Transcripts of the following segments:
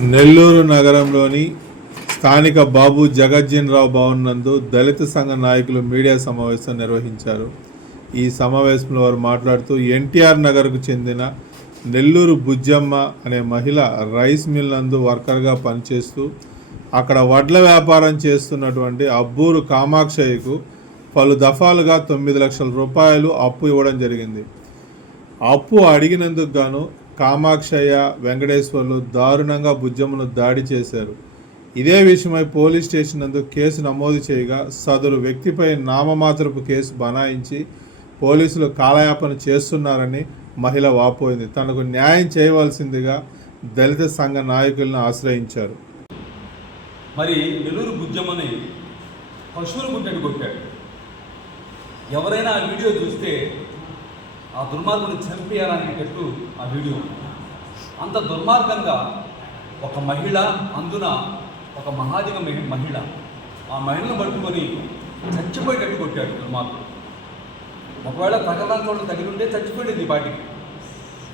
నెల్లూరు నగరంలోని స్థానిక బాబు జగజ్జన్ రావు భవన్ నందు దళిత సంఘ నాయకులు మీడియా సమావేశం నిర్వహించారు. ఈ సమావేశంలో వారు మాట్లాడుతూ ఎన్టీఆర్ నగర్కు చెందిన నెల్లూరు బుజ్జమ్మ అనే మహిళ రైస్ మిల్ నందు వర్కర్గా పనిచేస్తూ అక్కడ వడ్ల వ్యాపారం చేస్తున్నటువంటి అబ్బూరు కామాక్షయ్యకు పలు దఫాలుగా తొమ్మిది లక్షల రూపాయలు అప్పు ఇవ్వడం జరిగింది. అప్పు అడిగినందుకు గాను కామాక్షయ్య వెంకటేశ్వర్లు దారుణంగా భుజమును దాడి చేశారు. ఇదే విషయమై పోలీస్ స్టేషన్ నందు కేసు నమోదు చేయగా సదరు వ్యక్తిపై నామమాత్రపు కేసు బనాయించి పోలీసులు కాలయాపన చేస్తున్నారని మహిళ వాపోయింది. తనకు న్యాయం చేయవలసిందిగా దళిత సంఘ నాయకులను ఆశ్రయించారు. మరి నెల్లూరు బుజ్జమ్మని పశువులు గుడ్డని కొట్టాడు. ఎవరైనా ఆ వీడియో చూస్తే ఆ దుర్మార్గుని చంపేయాలనేటట్టు ఆ వీడియో. అంత దుర్మార్గంగా ఒక మహిళ అందున ఒక మహాదిగ మహిళ ఆ మహిళను పట్టుకొని చచ్చిపోయేటట్టు కొట్టాడు దుర్మార్గుడు. ఒకవేళ తగలంతో తగిలి ఉంటే చచ్చిపోయింది వాటికి.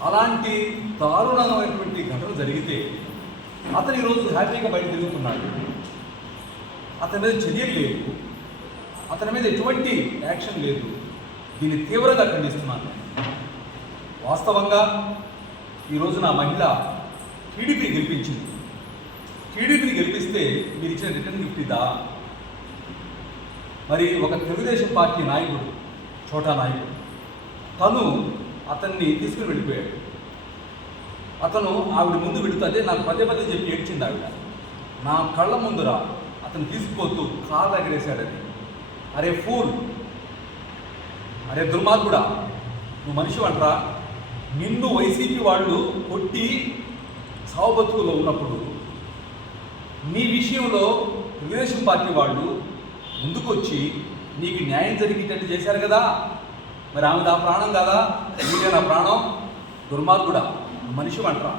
అలాంటి దారుణమైనటువంటి ఘటన జరిగితే అతను ఈరోజు హ్యాపీగా బయట తిరుగుతున్నాడు. అతని మీద చర్యలు లేవు. అతని మీద ఎటువంటి యాక్షన్ లేదు. దీన్ని తీవ్రంగా ఖండిస్తున్నాను. వాస్తవంగా ఈరోజు నా మహిళ టీడీపీ గెలిపించింది. టీడీపీని గెలిపిస్తే మీరు ఇచ్చిన రిటర్న్ గిఫ్ట్ ఇదా? మరి ఒక తెలుగుదేశం పార్టీ నాయకుడు చోటా నాయకుడు తను అతన్ని తీసుకుని వెళ్ళిపోయాడు. అతను ఆవిడ ముందు వెళుతుందే నాకు పదే పదే చెప్పి ఏడ్చింది ఆవిడ. నా కళ్ళ ముందురా అతను తీసుకుపోతూ కారు ఎగరేశాడని అరే ఫూల్! అరే దుర్మార్గుడా! నువ్వు మనిషి అంటరా నిన్ను వైసీపీ వాళ్ళు కొట్టి సావబతుకులో ఉన్నప్పుడు నీ విషయంలో తెలుగుదేశం పార్టీ వాళ్ళు ముందుకొచ్చి నీకు న్యాయం జరిగేటట్టు చేశారు కదా. మరి ఆమె నా ప్రాణం కదా? నీకే నా ప్రాణం? దుర్మార్గుడా మనిషి అంటరా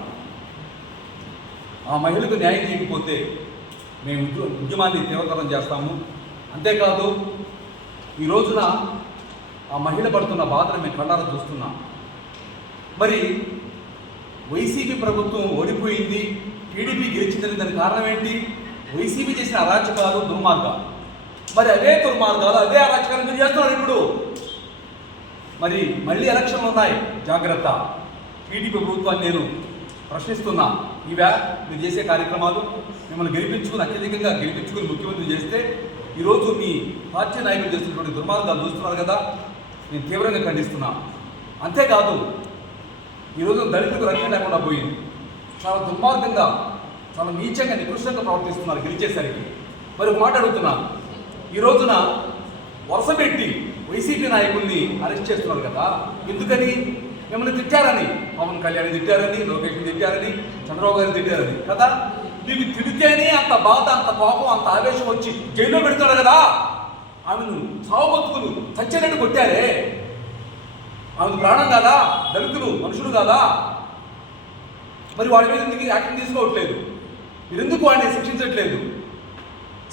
ఆ మహిళకు న్యాయం చేయకపోతే మేము ఉద్యమాన్ని తీవ్రతరం చేస్తాము. అంతేకాదు ఈ రోజున ఆ మహిళ పడుతున్న బాధను మేము కళ్ళారా చూస్తున్నాం. మరి వైసీపీ ప్రభుత్వం ఓడిపోయింది టీడీపీ గెలిచిందని దానికి కారణం ఏంటి? వైసీపీ చేసిన అరాచకాలు దుర్మార్గాలు. మరి అవే దుర్మార్గాలు అవే అరాచకాలు మీరు చేస్తున్నారు ఇప్పుడు. మరి మళ్ళీ ఎలక్షన్లు ఉన్నాయి. జాగ్రత్త. టీడీపీ ప్రభుత్వాన్ని నేను ప్రశ్నిస్తున్నా. ఇవే మీరు చేసే కార్యక్రమాలు. మిమ్మల్ని గెలిపించుకుని అత్యధికంగా గెలిపించుకుని ముఖ్యమంత్రి చేస్తే ఈరోజు మీ పార్టీ నాయకులు చేస్తున్నటువంటి దుర్మార్గాలు చూస్తున్నారు కదా. నేను తీవ్రంగా ఖండిస్తున్నా. అంతేకాదు ఈరోజు దళితులకు రక్షణ లేకుండా పోయింది. చాలా దుర్మార్గంగా చాలా నీచంగా నికృష్టంగా ప్రవర్తిస్తున్నారు గెలిచేసరికి. మరి ఒక మాట అడుగుతున్నా. ఈ రోజున వరుస పెట్టి వైసీపీ నాయకుల్ని అరెస్ట్ చేస్తున్నారు కదా. ఎందుకని? మిమ్మల్ని తిట్టారని. పవన్ కళ్యాణ్ తిట్టారని లోకేష్ తిట్టారని చంద్రబాబు గారిని తిట్టారని. కదా? నీకు తిడితేనే అంత బాధ అంత కోపం అంత ఆవేశం వచ్చి జైల్లో పెడతాడు కదా. ఆమెను సావు బతుకులు చచ్చేటట్టు కొట్టారే. ఆమెకు ప్రాణం కాదా? దళితులు మనుషులు కాదా? మరి వాడి మీద ఎందుకు యాక్షన్ తీసుకోవట్లేదు? మీరు ఎందుకు వాడిని శిక్షించట్లేదు?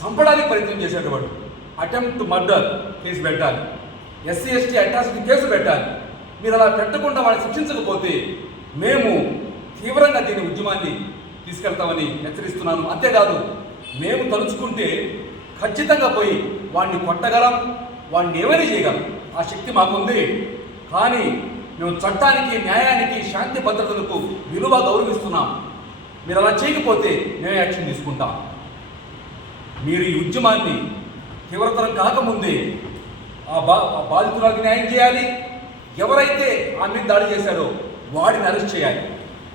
చంపడానికి ప్రయత్నం చేశాడు వాడు. అటెంప్ట్ మర్డర్ కేసు పెట్టాలి. ఎస్సీ ఎస్టీ అట్రాసిటీ కేసు పెట్టాలి. మీరు అలా పెట్టకుండా వాడిని శిక్షించకపోతే మేము తీవ్రంగా దీని ఉద్యమాన్ని తీసుకెళ్తామని హెచ్చరిస్తున్నాను. అంతేకాదు మేము తలుచుకుంటే ఖచ్చితంగా పోయి వాడిని కొట్టగలం వాడిని ఏమైనా చేయగలం? ఆ శక్తి మాకుంది. కానీ మేము చట్టానికి న్యాయానికి శాంతి భద్రతలకు విలువ గౌరవిస్తున్నాం. మీరు అలా చేయకపోతే మేము యాక్షన్ తీసుకుంటాం. మీరు ఈ ఉద్యమాన్ని తీవ్రతరం కాకముందే ఆ బా ఆ బాధితులకు న్యాయం చేయాలి. ఎవరైతే ఆమె దాడి చేశారో వాడిని అరెస్ట్ చేయాలి.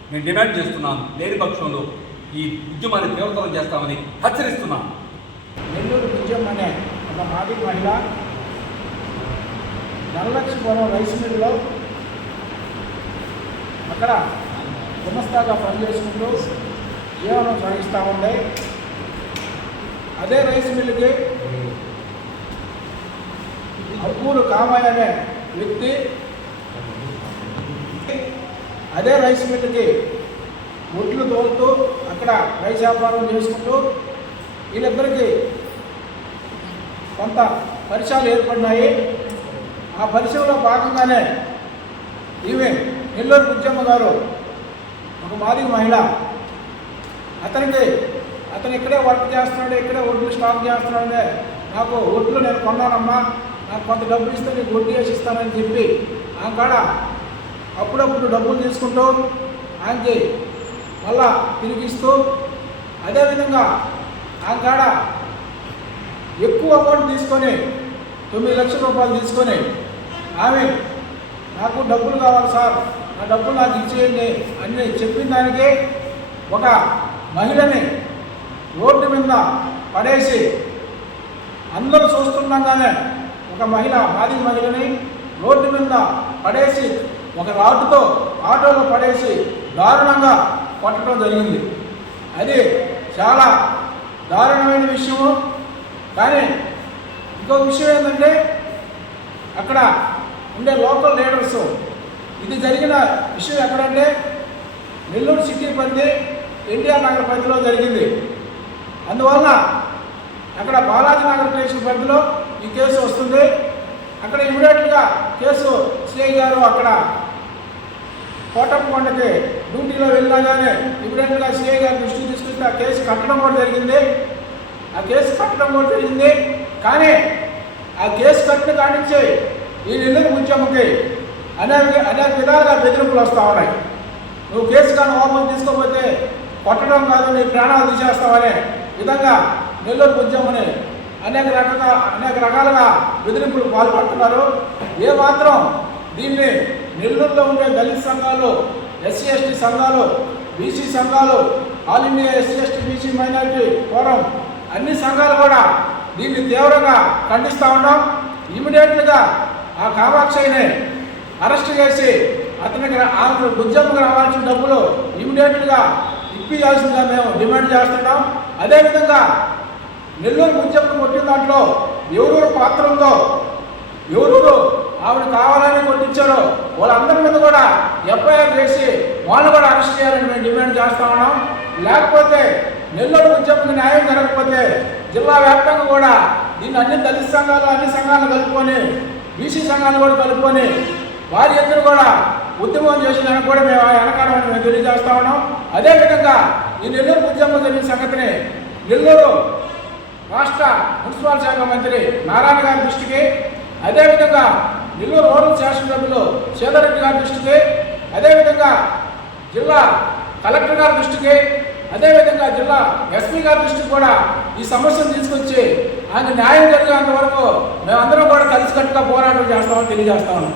నేను డిమాండ్ చేస్తున్నాను లేని పక్షంలో ఈ ఉద్యమాన్ని తీవ్రతరం చేస్తామని హెచ్చరిస్తున్నాను. నెల్లూరు ఉద్యమం అనే ఒక మాది మహిళ ధనలక్ష్మీపురం రైస్ మిల్లులో అక్కడ గుమస్తాగా పనిచేసుకుంటూ జీవనం సాగిస్తూ ఉండే. అదే రైస్ మిల్లుకి అప్పూరు కామయ్య అనే వ్యక్తి అదే రైస్ మిల్లుకి ఒట్లు తోలుతూ అక్కడ రైస్ వ్యాపారం చేసుకుంటూ వీళ్ళిద్దరికి కొంత పరిచయాలు ఏర్పడినాయి. ఆ పరిశ్రమలో భాగంగానే ఈమె నెల్లూరు బుజ్జమ్మ గారు ఒక మాది మహిళ. అతనికి అతను ఇక్కడే వర్క్ చేస్తున్నాడు ఇక్కడే ఒడ్లు స్టాక్ చేస్తున్నాడే. నాకు ఒడ్లు నేను కొన్నానమ్మా నాకు కొంత డబ్బులు ఇస్తే నీకు వడ్డీ వేసి ఇస్తానని చెప్పి ఆ కాడ అప్పుడప్పుడు డబ్బులు తీసుకుంటూ ఆయనకి మళ్ళా తిరిగిస్తూ అదేవిధంగా ఆ కాడ ఎక్కువ అమౌంట్ తీసుకొని తొమ్మిది లక్షల రూపాయలు తీసుకొని ఆమె నాకు డబ్బులు కావాలి సార్. నా డబ్బులు నాకు ఇచ్చేయండి. అని చెప్పిన దానికే ఒక మహిళని రోడ్డు మీద పడేసి అందరూ చూస్తుండగానే ఒక మహిళ బాధిత మహిళని రోడ్డు మీద పడేసి ఒక రాడ్డుతో ఆటోలో పడేసి దారుణంగా కొట్టడం జరిగింది. అది చాలా దారుణమైన విషయము. కానీ ఇంకో విషయం ఏంటంటే అక్కడ ఉండే లోకల్ లీడర్స్. ఇది జరిగిన విషయం ఎక్కడంటే నెల్లూరు సిటీ పరిధి ఎన్టీఆర్ నగర్ పరిధిలో జరిగింది. అందువల్ల అక్కడ బాలాజీ నగర్ స్టేషన్ పరిధిలో ఈ కేసు వస్తుంది. అక్కడ ఇమీడియట్గా కేసు సిఐ గారు అక్కడ కోటప్పకొండకి డ్యూటీలో వెళ్ళగానే ఇమీడియట్గా సిఐ గారి దృష్టికి తీసుకొస్తే ఆ కేసు కట్టడం కూడా జరిగింది. ఆ కేసు కట్టడం కూడా జరిగింది. కానీ ఆ కేసు కట్టిన కానించి ఈ నెల్లూరు ముత్యమ్మకి అనేక అనేక విధాలుగా బెదిరింపులు వస్తూ ఉన్నాయి. నువ్వు కేసు కానీ ఓపెన్ తీసుకోకపోతే కొట్టడం కాదు నీ ప్రాణాలు తీసేస్తావనే విధంగా నెల్లూరు ముత్యమ్మని అనేక రకాల అనేక రకాలుగా బెదిరింపులు పాల్పడుతున్నారు. ఏ మాత్రం దీన్ని నెల్లూరులో ఉండే దళిత సంఘాలు ఎస్సీ ఎస్టీ సంఘాలు బీసీ సంఘాలు all India SC ST BC minority forum అన్ని సంఘాలు కూడా దీన్ని తీవ్రంగా ఖండిస్తూ ఉన్నాం. ఇమీడియట్గా ఆ కామాక్షిని అరెస్ట్ చేసి అతనికి ఆమె ఉద్యోగం రావాల్సిన డబ్బులు ఇమీడియట్గా ఇప్పియాల్సిందిగా మేము డిమాండ్ చేస్తున్నాం. అదేవిధంగా నెల్లూరు ఉద్యోగం కొట్టిన దాంట్లో ఎవరెవరు పాత్ర ఉందో ఎవరు ఆవిడ కావాలని కొట్టించారో వాళ్ళందరి మీద కూడా ఎఫ్ఐఆర్ చేసి వాళ్ళు కూడా అరెస్ట్ చేయాలని మేము డిమాండ్ చేస్తా ఉన్నాం. లేకపోతే నెల్లూరు ఉద్యమం న్యాయం జరగకపోతే జిల్లా వ్యాప్తంగా కూడా దీన్ని అన్ని దళిత సంఘాలు అన్ని సంఘాలు కలుపుకొని బీసీ సంఘాలు కూడా కలుపుకొని వారి ఎదురు కూడా ఉద్యమం చేసిందని కూడా మేము వెనకాలని మేము తెలియజేస్తా ఉన్నాం. అదేవిధంగా ఈ నెల్లూరు ఉద్యమం జరిగిన సంగతిని నెల్లూరు రాష్ట్ర మున్సిపల్ శాఖ మంత్రి నారాయణ గారి దృష్టికి అదేవిధంగా నెల్లూరు రూరల్ శాసనసభ్యులు సీతారెడ్డి గారి దృష్టికి అదేవిధంగా జిల్లా కలెక్టర్ గారి దృష్టికి అదేవిధంగా జిల్లా ఎస్పీ గారి దృష్టికి కూడా ఈ సమస్యను తీసుకొచ్చి ఆయన న్యాయం జరిగేంత వరకు మేమందరం కూడా కలిసికట్టుగా పోరాటం చేస్తామని తెలియజేస్తా ఉన్నాం.